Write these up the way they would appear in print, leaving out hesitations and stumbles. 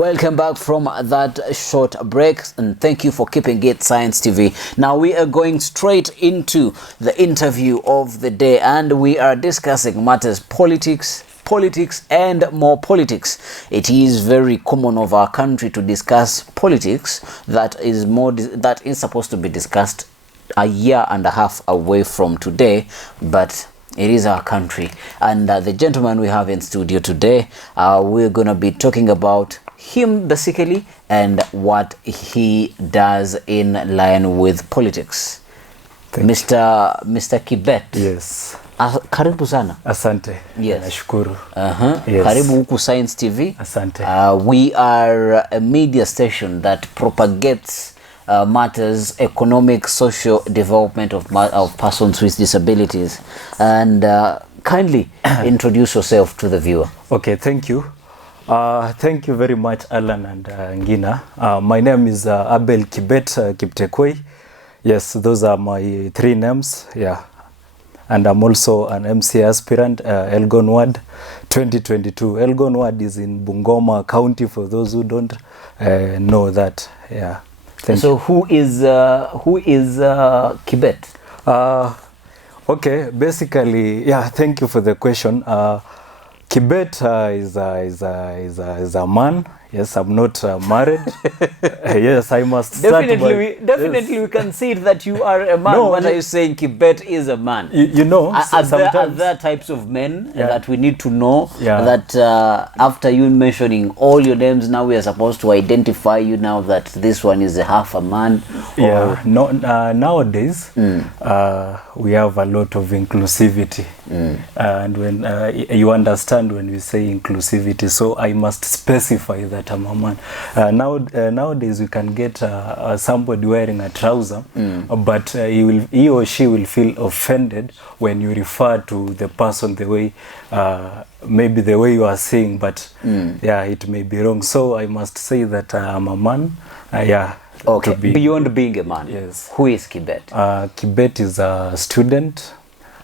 Welcome back from that short break, and thank you for keeping it Science TV. Now we are going straight into the interview of the day, and we are discussing matters politics, and more politics. It is very common of our country to discuss politics that is supposed to be discussed a year and a half away from today, but it is our country. And the gentleman we have in studio today, we're going to be talking about him basically and what he does in line with politics. Mr. Kibet. Yes. Karibu sana. Asante. Yes. Nashukuru. Yes. Karibu huku Science TV. Asante. We are a media station that propagates matters, economic, social development of persons with disabilities. And kindly introduce yourself to the viewer. Okay, thank you. Thank you very much, Alan and Ngina. My name is Abel Kibet Kiptekoi. Yes, those are my three names. Yeah. And I'm also an MC aspirant, Elgon Ward 2022. Elgon Ward is in Bungoma County, for those who don't know that. Yeah. So who is Kibet? Okay, basically, yeah, thank you for the question. Kibet is a man. Yes, I'm not married. Yes, I must start definitely we can see that you are a man. No, what are you saying? Kibet is a man. You know, are there types of men that we need to know that after you mentioning all your names, now we are supposed to identify you now that this one is a half a man? Yeah, no, nowadays we have a lot of inclusivity. And when you understand when we say inclusivity, so I must specify that I'm a man. Nowadays we can get somebody wearing a trouser, but he or she will feel offended when you refer to the person the way, maybe the way you are saying, but yeah, it may be wrong. So I must say that I'm a man. Yeah. Okay. Beyond being a man, yes. Who is Kibet? Kibet is a student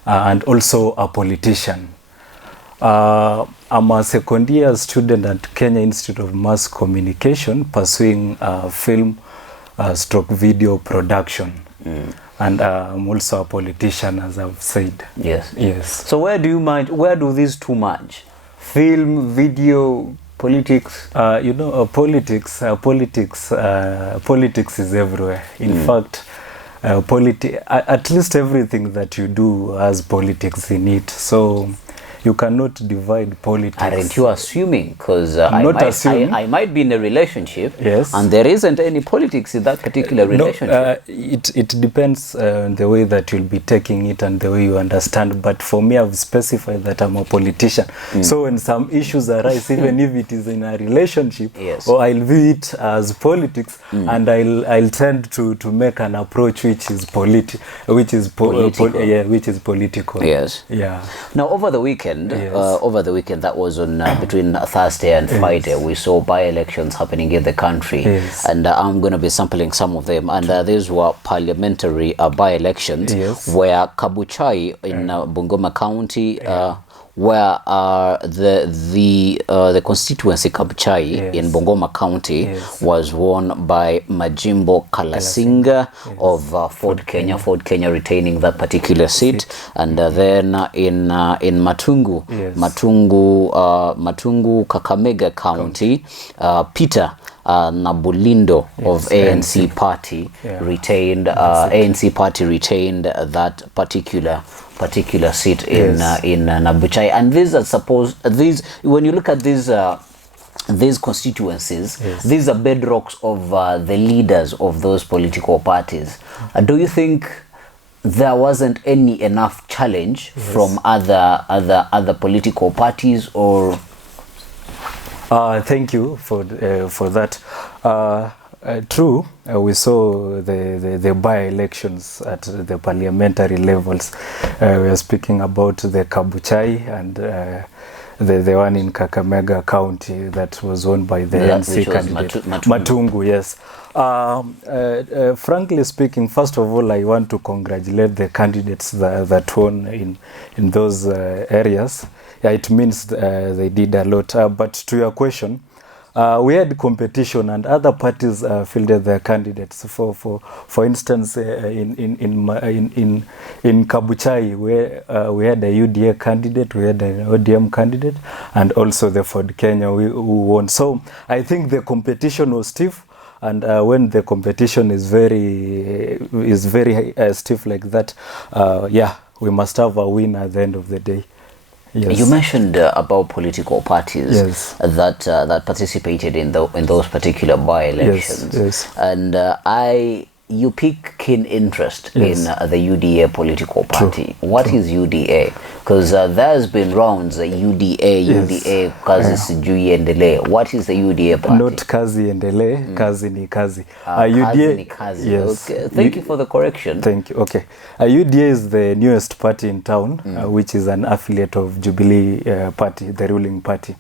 and also a politician. I'm a second year student at Kenya Institute of Mass Communication, pursuing film stroke video production. And I'm also a politician, as I've said. Yes. Yes. So where do these two merge? Film, video, politics? You know, politics is everywhere. In fact, at least everything that you do has politics in it. So you cannot divide politics. Aren't you assuming? Because I might be in a relationship, yes, and there isn't any politics in that particular relationship. It depends on the way that you'll be taking it and the way you understand. But for me, I've specified that I'm a politician. So when some issues arise, even if it is in a relationship, yes, or I'll view it as politics, and I'll tend to make an approach which is political. Yes. Yeah. Now over the weekend. Yes. Over the weekend, that was on between Thursday and Friday, we saw by-elections happening in the country, yes, and I'm going to be sampling some of them. And these were parliamentary by-elections, yes, where Kabuchai in Bungoma County, where the constituency Kabuchai, yes, in Bungoma County, yes, was won by Majimbo Kalasinga, yes, of Ford Kenya retaining that particular seat. And then in Matungu, yes, Matungu Kakamega County, Peter Nabulindo, yes, of ANC party, retained retained that particular seat in Nabuchai. And these when you look at these constituencies, yes, these are bedrocks of the leaders of those political parties. Do you think there wasn't enough challenge, yes, from other political parties, or? Thank you for that. True, we saw the by-elections at the parliamentary levels. We are speaking about the Kabuchai and the one in Kakamega County that was won by the ANC candidate Matungu. Yes. Frankly speaking, first of all, I want to congratulate the candidates that won in those areas. Yeah, it means they did a lot. But to your question, we had competition, and other parties fielded their candidates. For instance, in Kabuchai, where we had a UDA candidate, we had an ODM candidate, and also the Ford Kenya who won. So I think the competition was stiff, and when the competition is very stiff like that, yeah, we must have a win at the end of the day. Yes. You mentioned about political parties, yes, that participated in those particular by-elections, yes, yes. And you pick keen interest, yes, in the UDA political party. True. What True. Is UDA? Because there's been rounds, UDA, kazi sijui endelee. What is the UDA party? Not kazi endelee, kazi ni kazi. Kazi ni kazi. Yes. Okay. Thank you for the correction. Thank you. Okay. UDA is the newest party in town, which is an affiliate of Jubilee party, the ruling party.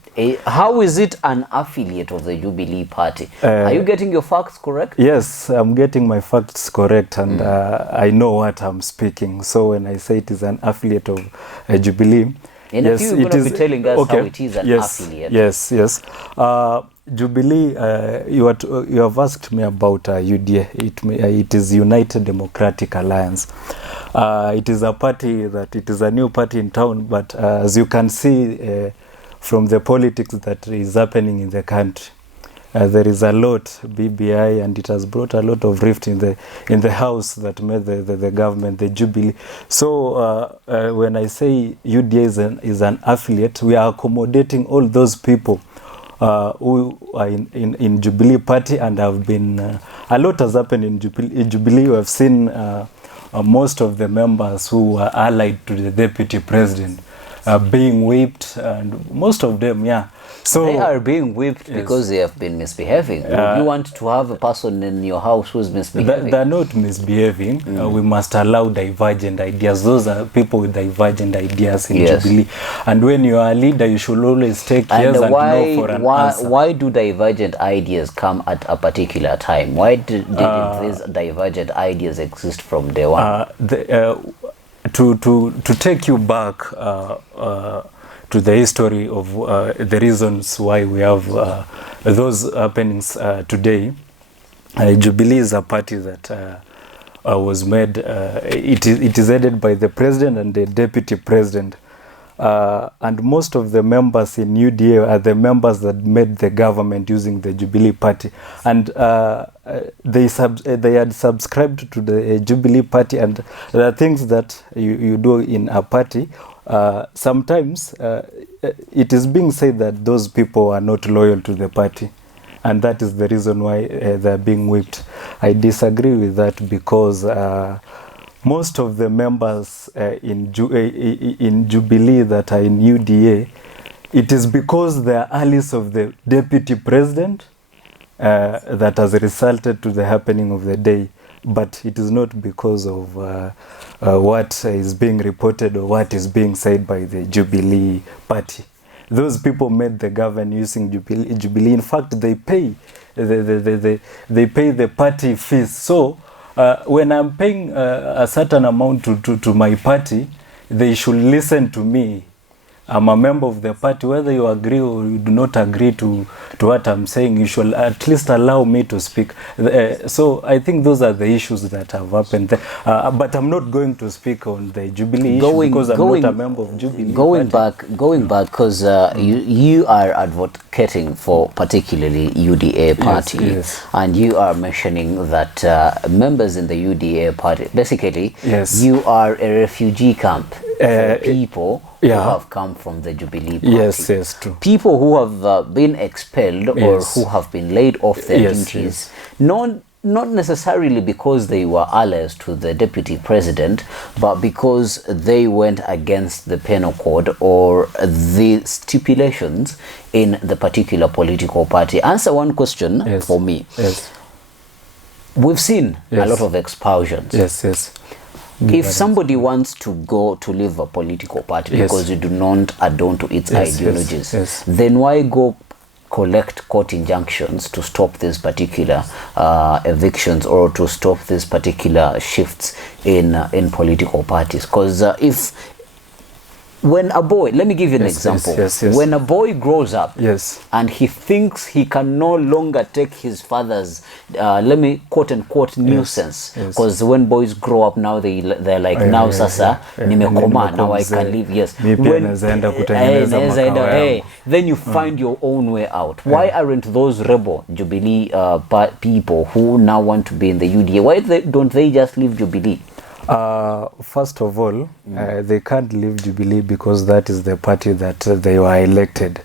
How is it an affiliate of the Jubilee party? Are you getting your facts correct? Yes, I'm getting my facts correct, and I know what I'm speaking. So when I say it is an affiliate of Jubilee, and yes, you're going to be telling us how it is an affiliate. Yes, yes. Jubilee, you have asked me about UDA. It is United Democratic Alliance. It is a party it is a new party in town, but as you can see from the politics that is happening in the country, there is a lot BBI, and it has brought a lot of rift in the house that made the government, the Jubilee. So when I say UDA is an affiliate, we are accommodating all those people who are in Jubilee party, and have been a lot has happened in Jubilee. We have seen most of the members who are allied to the deputy president being whipped, and most of them, yeah. So they are being whipped, yes, because they have been misbehaving. Would you want to have a person in your house who's misbehaving? They're not misbehaving. We must allow divergent ideas. Those are people with divergent ideas in, yes, Jubilee. And when you are a leader, you should always take yes and no for an answer. Why do divergent ideas come at a particular time? Why did these divergent ideas exist from day one? To take you back to the history of the reasons why we have those happenings today. Jubilee is a party that was made, it is headed by the president and the deputy president. And most of the members in UDA are the members that made the government using the Jubilee party. And they had subscribed to the Jubilee party, and there are things that you do in a party. Sometimes it is being said that those people are not loyal to the party, and that is the reason why they're being whipped. I disagree with that, because most of the members in Jubilee that are in UDA, it is because they are allies of the deputy president that has resulted to the happening of the day. But it is not because of what is being reported or what is being said by the Jubilee party. Those people made the government using Jubilee. In fact, they pay the party fees. So when I'm paying a certain amount to my party, they should listen to me. I'm a member of the party. Whether you agree or you do not agree to what I'm saying, you should at least allow me to speak. So I think those are the issues that have happened there. But I'm not going to speak on the Jubilee issue, because I'm not a member of Jubilee. Going back, because you are advocating for particularly UDA party, yes, yes, and you are mentioning that members in the UDA party, basically, yes, you are a refugee camp for people who have come from the Jubilee party. Yes, yes, true. People who have been expelled, or who have been laid off their duties, not necessarily because they were allies to the deputy president, but because they went against the penal code or the stipulations in the particular political party. Answer one question for me. Yes. We've seen a lot of expulsions. Yes, yes. If somebody wants to go to leave a political party because you do not adorn to its ideologies, then why go collect court injunctions to stop these particular evictions, or to stop these particular shifts in political parties? Because if when a boy, let me give you an example. Yes. When a boy grows up, Yes. and he thinks he can no longer take his father's, let me quote unquote, nuisance, because when boys grow up now, they're like, now sasa nimekoma, now I can live. Yes. Then you find your own way out. Why aren't those rebel Jubilee people who now want to be in the UDA, why don't they just leave Jubilee? First of all, they can't leave Jubilee because that is the party that they were elected.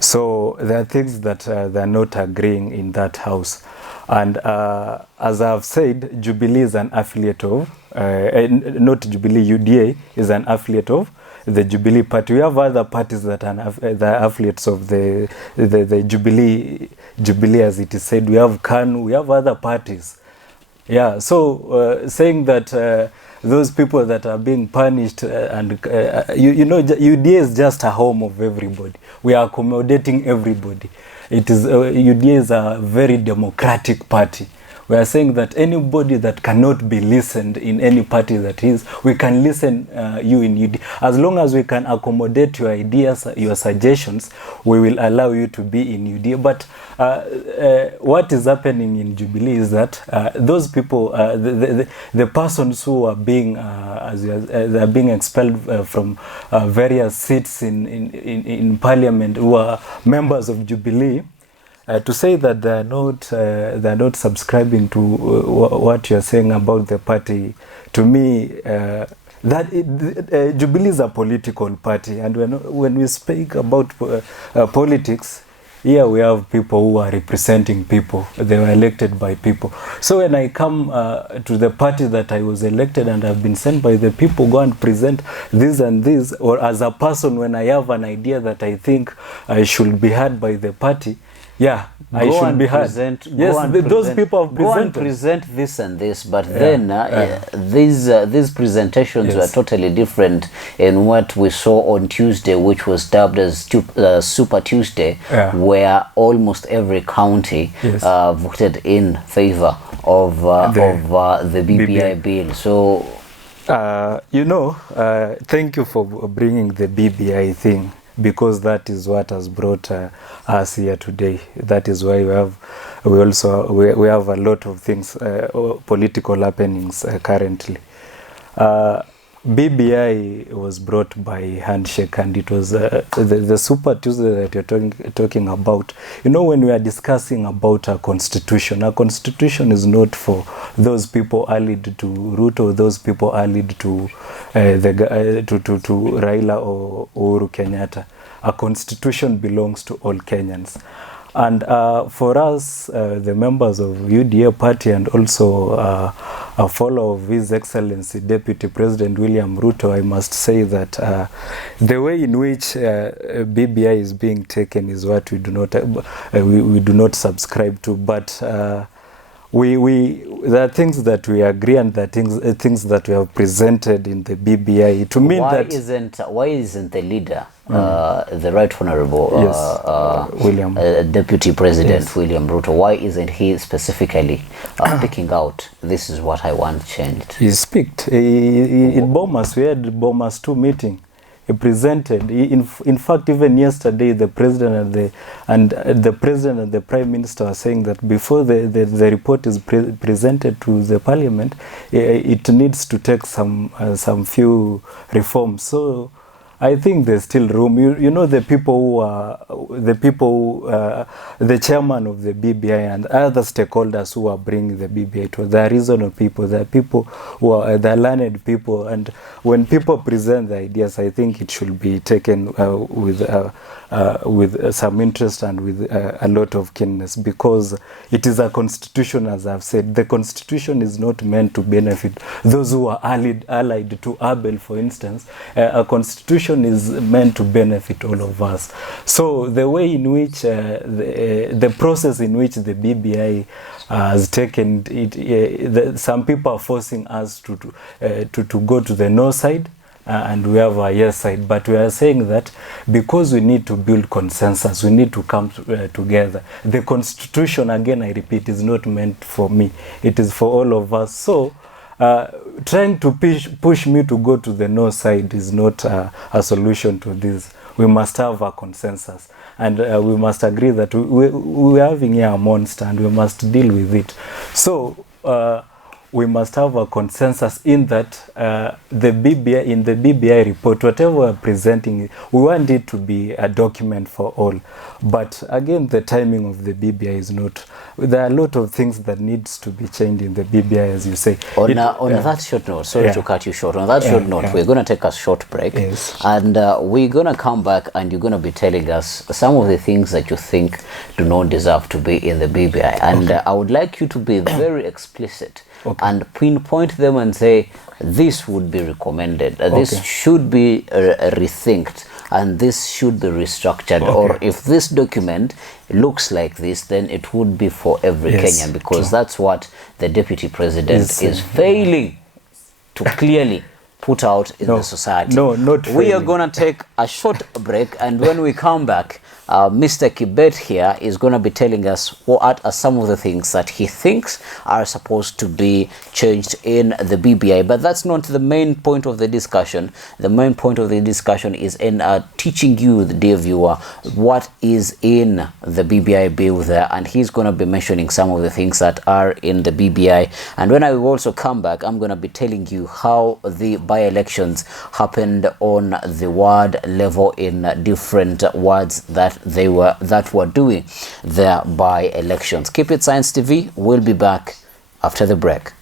So there are things that they're not agreeing in that house. And as I've said, Jubilee is an affiliate of, not Jubilee, UDA is an affiliate of the Jubilee party. We have other parties that are the affiliates of the Jubilee as it is said. We have KANU, we have other parties. Yeah, so saying that those people that are being punished and you know, UDA is just a home of everybody. We are accommodating everybody. It is UDA is a very democratic party. We are saying that anybody that cannot be listened in any party that is, we can listen you in UDA. As long as we can accommodate your ideas, your suggestions, we will allow you to be in UDA. But what is happening in Jubilee is that those people, the persons who are being, they are being expelled from various seats in Parliament, who are members of Jubilee, to say that they're not subscribing to what you're saying about the party, to me, Jubilee is a political party, and when we speak about politics, here we have people who are representing people. They were elected by people. So when I come to the party that I was elected and I've been sent by the people, go and present this and this, or as a person, when I have an idea that I think I should be heard by the party, yeah, I should be heard. Yes, those people have presented. Go and present this and this, but then these presentations were totally different in what we saw on Tuesday, which was dubbed as Super Tuesday, where almost every county voted in favor of the BBI bill. So, you know, thank you for bringing the BBI thing, because that is what has brought us here today. That is why we have a lot of things, political happenings currently. BBI was brought by handshake, and it was the Super Tuesday that you're talking about. You know, when we are discussing about a constitution is not for those people allied to Ruto or those people allied to to Raila or Uhuru Kenyatta. A constitution belongs to all Kenyans. And for us, the members of UDA party, and also a follower of His Excellency Deputy President William Ruto, I must say that the way in which BBI is being taken is what we do not subscribe to. But there are things that we agree, and there are things that we have presented in the BBI to mean why isn't the leader, the Right Honorable William Deputy President William Ruto, why isn't he specifically picking out, this is what I want changed? He speaked in Bomas. We had Bomas 2 meeting. He presented. In fact, even yesterday, the president and the prime minister are saying that before the report is presented to the parliament, it needs to take some few reforms. So I think there's still room. You know, the chairman of the BBI and other stakeholders who are bringing the BBI to, they are reasonable people. They are people who are learned people, and when people present the ideas, I think it should be taken with some interest and with a lot of keenness, because it is a constitution, as I've said. The constitution is not meant to benefit those who are allied to Abel, for instance. A constitution is meant to benefit all of us. So the way in which the process in which the BBI has taken it, some people are forcing us to go to the no side, and we have a yes side. But we are saying that because we need to build consensus, we need to come together. The constitution, again I repeat, is not meant for me. It is for all of us. So trying to push me to go to the no side is not a solution to this. We must have a consensus, and we must agree that we are having here a monster and we must deal with it. So we must have a consensus in that the BBI report, whatever we're presenting, we want it to be a document for all. But again, the timing of the BBI is not. There are a lot of things that needs to be changed in the BBI, as you say. On that short note, sorry to cut you short. On that short note, we're going to take a short break, and we're going to come back, and you're going to be telling us some of the things that you think do not deserve to be in the BBI. And I would like you to be very explicit. And pinpoint them and say this would be recommended, this should be rethinked, and this should be restructured, or if this document looks like this, then it would be for every Kenyan, because that's what the deputy president is failing to clearly put out in the society. We are going to take a short break, and when we come back, Mr. Kibet here is going to be telling us what are some of the things that he thinks are supposed to be changed in the BBI. But that's not the main point of the discussion. The main point of the discussion is in teaching you, the dear viewer, what is in the BBI bill there. And he's going to be mentioning some of the things that are in the BBI. And when I will also come back, I'm going to be telling you how the by-elections happened on the ward level in different wards that were doing their by-elections. Keep it Science TV. We'll be back after the break.